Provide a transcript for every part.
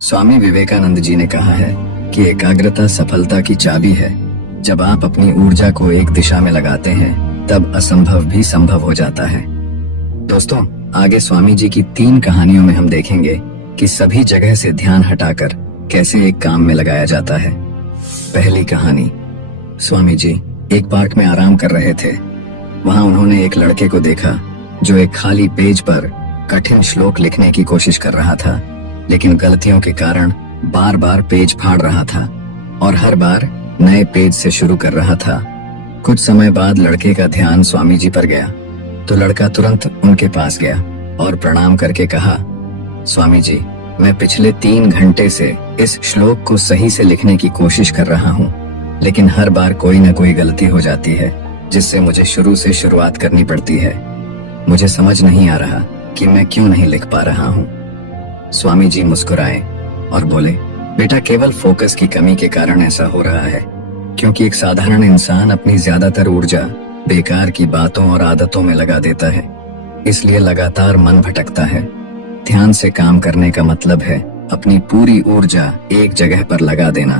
स्वामी विवेकानंद जी ने कहा है कि एकाग्रता सफलता की चाबी है। जब आप अपनी ऊर्जा को एक दिशा में लगाते हैं तब असंभव भी संभव हो जाता है। दोस्तों, आगे स्वामी जी की 3 कहानियों में हम देखेंगे कि सभी जगह से ध्यान हटाकर कैसे एक काम में लगाया जाता है। पहली कहानी। स्वामी जी एक पार्क में आराम कर रहे थे। वहां उन्होंने एक लड़के को देखा जो एक खाली पेज पर कठिन श्लोक लिखने की कोशिश कर रहा था, लेकिन गलतियों के कारण बार बार पेज फाड़ रहा था और हर बार नए पेज से शुरू कर रहा था। कुछ समय बाद लड़के का ध्यान स्वामी जी पर गया तो लड़का तुरंत उनके पास गया और प्रणाम करके कहा, स्वामी जी, मैं पिछले 3 घंटे से इस श्लोक को सही से लिखने की कोशिश कर रहा हूँ, लेकिन हर बार कोई न कोई गलती हो जाती है जिससे मुझे शुरू से शुरुआत करनी पड़ती है। मुझे समझ नहीं आ रहा कि मैं क्यों नहीं लिख पा रहा हूँ। स्वामी जी मुस्कुराए और बोले, बेटा, केवल फोकस की कमी के कारण ऐसा हो रहा है, क्योंकि एक साधारण इंसान अपनी ज्यादातर ऊर्जा बेकार की बातों और आदतों में लगा देता है, इसलिए लगातार मन भटकता है। ध्यान से काम करने का मतलब है अपनी पूरी ऊर्जा एक जगह पर लगा देना,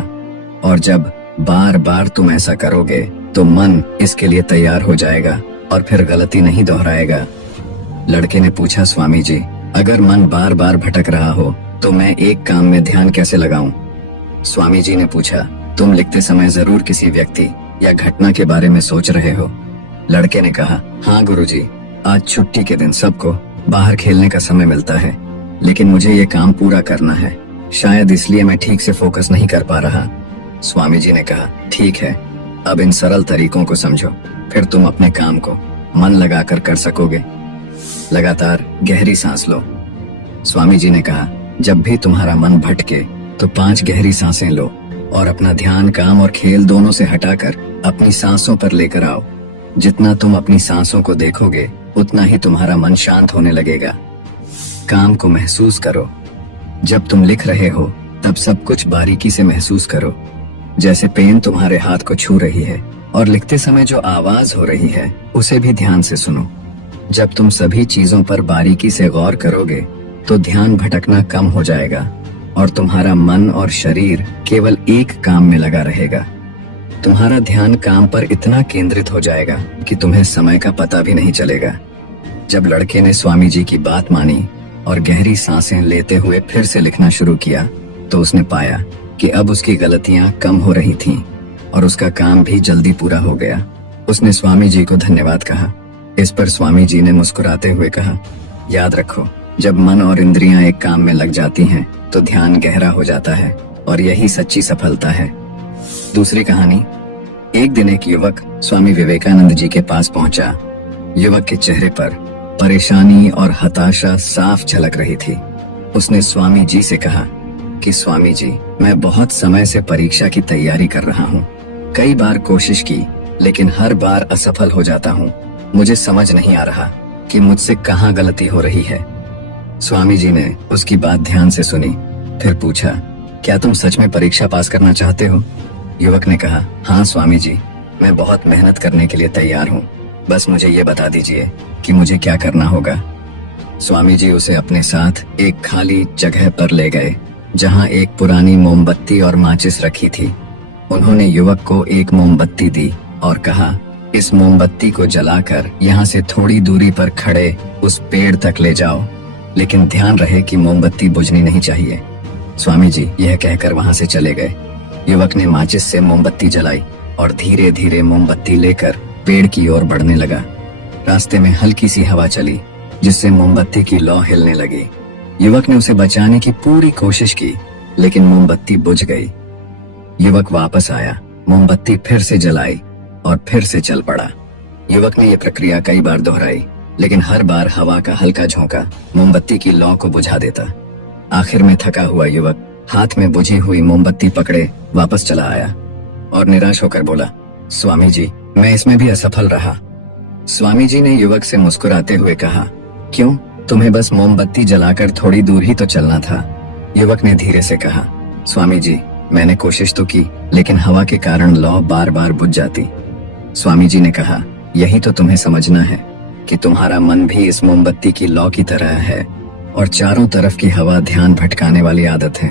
और जब बार बार तुम ऐसा करोगे तो मन इसके लिए तैयार हो जाएगा और फिर गलती नहीं दोहराएगा। लड़के ने पूछा, स्वामी जी, अगर मन बार बार भटक रहा हो तो मैं एक काम में ध्यान कैसे लगाऊं? स्वामी जी ने पूछा, तुम लिखते समय जरूर किसी व्यक्ति या घटना के बारे में सोच रहे हो? लड़के ने कहा, हाँ गुरुजी, आज छुट्टी के दिन सबको बाहर खेलने का समय मिलता है, लेकिन मुझे ये काम पूरा करना है, शायद इसलिए मैं ठीक से फोकस नहीं कर पा रहा। स्वामी जी ने कहा, ठीक है, अब इन सरल तरीकों को समझो, फिर तुम अपने काम को मन लगाकर कर सकोगे। लगातार गहरी सांस लो। स्वामी जी ने कहा, जब भी तुम्हारा मन भटके तो 5 गहरी सांसें लो और अपना ध्यान काम और खेल दोनों से हटाकर अपनी सांसों पर लेकर आओ। जितना तुम अपनी सांसों को देखोगे उतना ही तुम्हारा मन शांत होने लगेगा। काम को महसूस करो। जब तुम लिख रहे हो तब सब कुछ बारीकी से महसूस करो, जैसे पेन तुम्हारे हाथ को छू रही है, और लिखते समय जो आवाज हो रही है उसे भी ध्यान से सुनो। जब तुम सभी चीजों पर बारीकी से गौर करोगे तो ध्यान भटकना कम हो जाएगा और तुम्हारा मन और शरीर केवल एक काम में लगा रहेगा। तुम्हारा ध्यान काम पर इतना केंद्रित हो जाएगा कि तुम्हें समय का पता भी नहीं चलेगा। जब लड़के ने स्वामी जी की बात मानी और गहरी सांसें लेते हुए फिर से लिखना शुरू किया तो उसने पाया कि अब उसकी गलतियां कम हो रही थीं और उसका काम भी जल्दी पूरा हो गया। उसने स्वामी जी को धन्यवाद कहा। इस पर स्वामी जी ने मुस्कुराते हुए कहा, याद रखो, जब मन और इंद्रियां एक काम में लग जाती हैं तो ध्यान गहरा हो जाता है और यही सच्ची सफलता है। दूसरी कहानी। एक दिन एक युवक स्वामी विवेकानंद जी के पास पहुंचा। युवक के चेहरे पर परेशानी और हताशा साफ झलक रही थी। उसने स्वामी जी से कहा कि स्वामी जी, मैं बहुत समय से परीक्षा की तैयारी कर रहा हूँ। कई बार कोशिश की, लेकिन हर बार असफल हो जाता हूँ। मुझे समझ नहीं आ रहा कि मुझसे कहाँ गलती हो रही है। स्वामी जी ने उसकी बात ध्यान से सुनी, फिर पूछा, क्या तुम सच में परीक्षा पास करना चाहते हो? युवक ने कहा, हाँ स्वामी जी, मैं बहुत मेहनत करने के लिए तैयार हूँ, बस मुझे ये बता दीजिए कि मुझे क्या करना होगा। स्वामी जी उसे अपने साथ एक खाली जगह पर ले गए जहाँ एक पुरानी मोमबत्ती और माचिस रखी थी। उन्होंने युवक को एक मोमबत्ती दी और कहा, इस मोमबत्ती को जलाकर यहाँ से थोड़ी दूरी पर खड़े उस पेड़ तक ले जाओ, लेकिन ध्यान रहे कि मोमबत्ती बुझनी नहीं चाहिए। स्वामी जी यह कहकर वहां से चले गए। युवक ने माचिस से मोमबत्ती जलाई और धीरे धीरे मोमबत्ती लेकर पेड़ की ओर बढ़ने लगा। रास्ते में हल्की सी हवा चली जिससे मोमबत्ती की लौ हिलने लगी। युवक ने उसे बचाने की पूरी कोशिश की, लेकिन मोमबत्ती बुझ गई। युवक वापस आया, मोमबत्ती फिर से जलाई और फिर से चल पड़ा। युवक ने यह प्रक्रिया कई बार दोहराई, लेकिन हर बार हवा का हल्का झोंका मोमबत्ती की लौ को बुझा देता। आखिर में थका हुआ युवक हाथ में बुझी हुई मोमबत्ती पकड़े वापस चला आया और निराश होकर बोला, स्वामी जी, मैं इसमें भी असफल रहा। स्वामी जी ने युवक से मुस्कुराते हुए कहा, क्यों, तुम्हें बस मोमबत्ती जलाकर थोड़ी दूर ही तो चलना था। युवक ने धीरे से कहा, स्वामी जी, मैंने कोशिश तो की, लेकिन हवा के कारण लौ बार बार बुझ जाती। स्वामी जी ने कहा, यही तो तुम्हें समझना है कि तुम्हारा मन भी इस मोमबत्ती की लौ की तरह है और चारों तरफ की हवा ध्यान भटकाने वाली आदत है।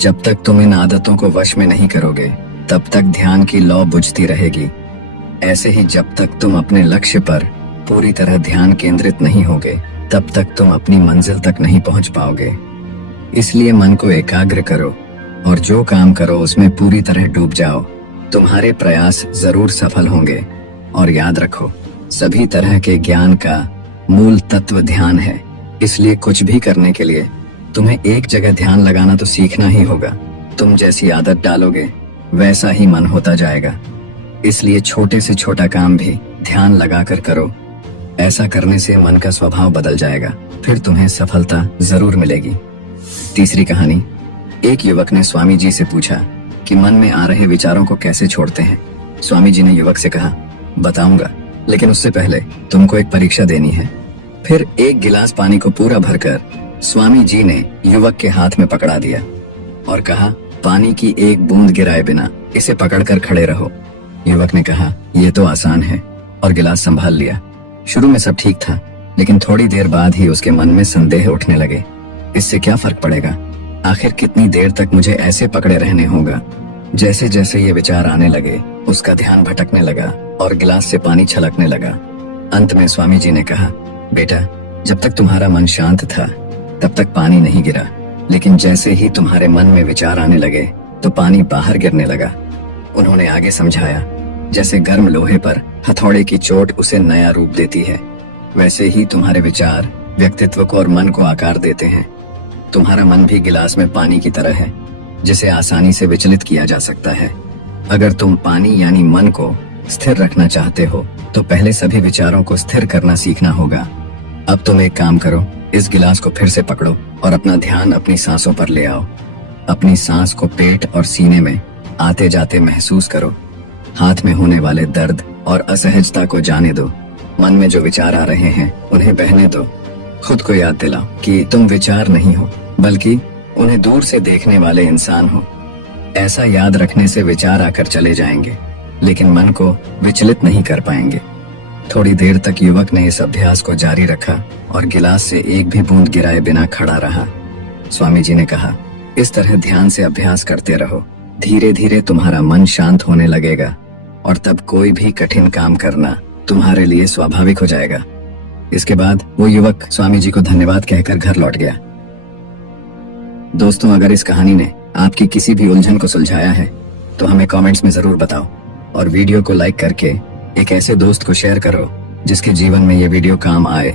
जब तक तुम इन आदतों को वश में नहीं करोगे तब तक ध्यान की लौ बुझती रहेगी। ऐसे ही जब तक तुम अपने लक्ष्य पर पूरी तरह ध्यान केंद्रित नहीं होगे तब तक तुम अपनी मंजिल तक नहीं पहुंच पाओगे। इसलिए मन को एकाग्र करो और जो काम करो उसमें पूरी तरह डूब जाओ। तुम्हारे प्रयास जरूर सफल होंगे। और याद रखो, सभी तरह के ज्ञान का मूल तत्व ध्यान है। इसलिए कुछ भी करने के लिए तुम्हें एक जगह ध्यान लगाना तो सीखना ही होगा। तुम जैसी आदत डालोगे वैसा ही मन होता जाएगा। इसलिए छोटे से छोटा काम भी ध्यान लगाकर करो। ऐसा करने से मन का स्वभाव बदल जाएगा, फिर तुम्हें सफलता जरूर मिलेगी। तीसरी कहानी। एक युवक ने स्वामी जी से पूछा कि मन में आ रहे विचारों को कैसे छोड़ते हैं। स्वामी जी ने युवक से कहा, बताऊंगा, लेकिन उससे पहले तुमको एक परीक्षा देनी है। फिर एक गिलास पानी को पूरा भरकर स्वामी जी ने युवक के हाथ में पकड़ा दिया और कहा, पानी की एक बूंद गिराए बिना इसे पकड़कर खड़े रहो। युवक ने कहा, यह तो आसान है, और गिलास संभाल लिया। शुरू में सब ठीक था, लेकिन थोड़ी देर बाद ही उसके मन में संदेह उठने लगे। इससे क्या फर्क पड़ेगा? आखिर कितनी देर तक मुझे ऐसे पकड़े रहने होगा? जैसे जैसे ये विचार आने लगे उसका ध्यान भटकने लगा और गिलास से पानी छलकने लगा। अंत में स्वामी जी ने कहा, बेटा, जब तक तुम्हारा मन शांत था तब तक पानी नहीं गिरा, लेकिन जैसे ही तुम्हारे मन में विचार आने लगे तो पानी बाहर गिरने लगा। उन्होंने आगे समझाया, जैसे गर्म लोहे पर हथौड़े की चोट उसे नया रूप देती है, वैसे ही तुम्हारे विचार व्यक्तित्व को और मन को आकार देते हैं। तुम्हारा मन भी गिलास में पानी की तरह है, जिसे आसानी से विचलित किया जा सकता है। अगर तुम पानी यानी मन को स्थिर रखना चाहते हो तो पहले सभी विचारों को स्थिर करना सीखना होगा। अब तुम एक काम करो, इस गिलास को फिर से पकड़ो और अपना ध्यान अपनी सांसों पर ले आओ। अपनी सांस को पेट और सीने में आते जाते महसूस करो। हाथ में होने वाले दर्द और असहजता को जाने दो। मन में जो विचार आ रहे हैं उन्हें बहने दो। खुद को याद दिलाओ कि तुम विचार नहीं हो, बल्कि उन्हें दूर से देखने वाले इंसान हो। ऐसा याद रखने से विचार आकर चले जाएंगे, लेकिन मन को विचलित नहीं कर पाएंगे। थोड़ी देर तक युवक ने इस अभ्यास को जारी रखा और गिलास से एक भी बूंद गिराए बिना खड़ा रहा। स्वामी जी ने कहा, इस तरह ध्यान से अभ्यास करते रहो। धीरे धीरे तुम्हारा मन शांत होने लगेगा और तब कोई भी कठिन काम करना तुम्हारे लिए स्वाभाविक हो जाएगा। इसके बाद वो युवक स्वामी जी को धन्यवाद कहकर घर लौट गया। दोस्तों, अगर इस कहानी ने आपकी किसी भी उलझन को सुलझाया है तो हमें कमेंट्स में जरूर बताओ और वीडियो को लाइक करके एक ऐसे दोस्त को शेयर करो जिसके जीवन में ये वीडियो काम आए।